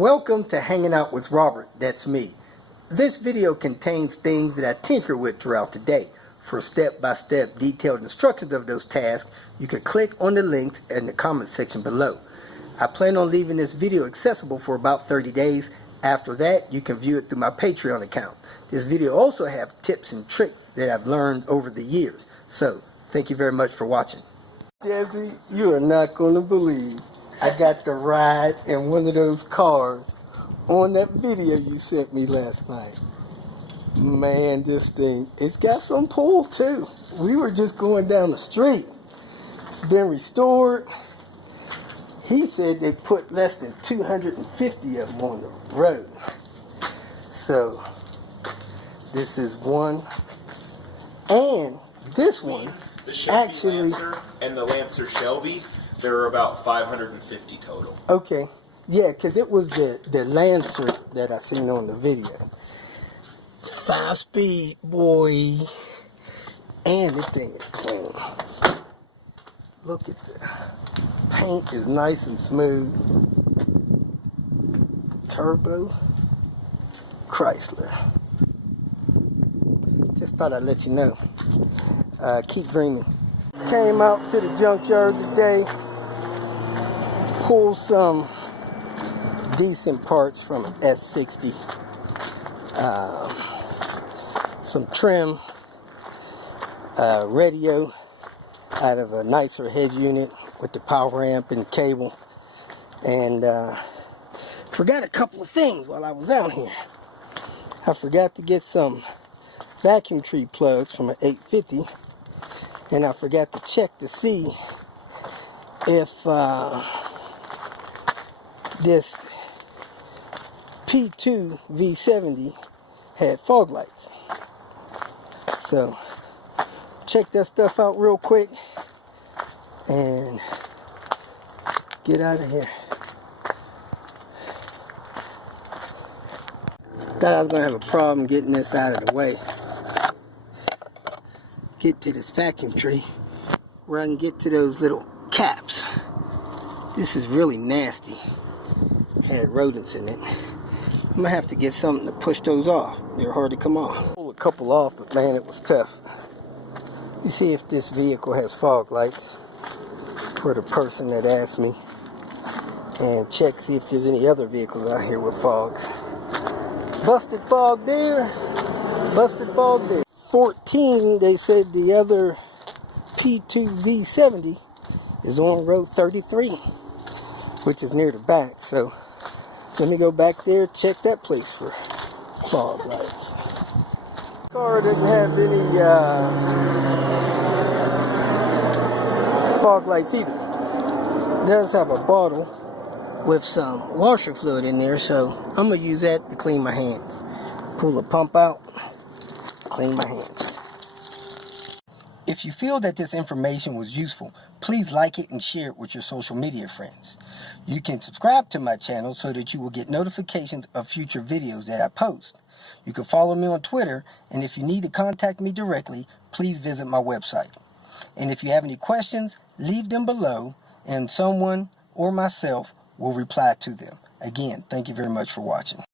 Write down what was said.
Welcome to Hanging Out with Robert, that's me. This video contains things that I tinker with throughout the day. For step-by-step detailed instructions of those tasks, you can click on the links in the comment section below. I plan on leaving this video accessible for about 30 days. After that, you can view it through my Patreon account. This video also has tips and tricks that I've learned over the years. So, thank you very much for watching. Jesse, you are not going to believe I got to ride in one of those cars on that video you sent me last night. Man, this thing, it's got some pull too. We were just going down the street. It's been restored. He said they put less than 250 of them on the road. So, this is one. And this one, the Chevy actually, Lancer and the Lancer Shelby, there are about 550 total. Okay. Yeah, because it was the Lancer that I seen on the video. 5-speed, boy. And the thing is clean. Look at the paint is nice and smooth. Turbo Chrysler. Just thought I'd let you know. Keep dreaming. Came out to the junkyard today. Pulled some decent parts from an S60. Some trim. Radio out of a nicer head unit with the power amp and cable. And forgot a couple of things while I was out here. I forgot to get some vacuum tree plugs from an 850. And I forgot to check to see if this P2 V70 had fog lights. So, check that stuff out real quick and get out of here. Thought I was going to have a problem getting this out of the way. Get to this vacuum tree where I can get to those little caps. This is really nasty. Had rodents in it. I'm gonna have to get something to push those off. They're hard to come off. Pulled a couple off, but man, it was tough. You see if this vehicle has fog lights for the person that asked me, and check see if there's any other vehicles out here with fogs. Busted fog there. Busted fog there. 14, they said the other P2 V70 is on road 33, which is near the back. So let me go back there, check that place for fog lights. Car didn't have any fog lights either. It does have a bottle with some washer fluid in there, so I'm gonna use that to clean my hands. Pull the pump out. Clean my hands. If you feel that this information was useful, please like it and share it with your social media friends. You can subscribe to my channel so that you will get notifications of future videos that I post. You can follow me on Twitter, and if you need to contact me directly, please visit my website. And if you have any questions, leave them below, and someone or myself will reply to them. Again, thank you very much for watching.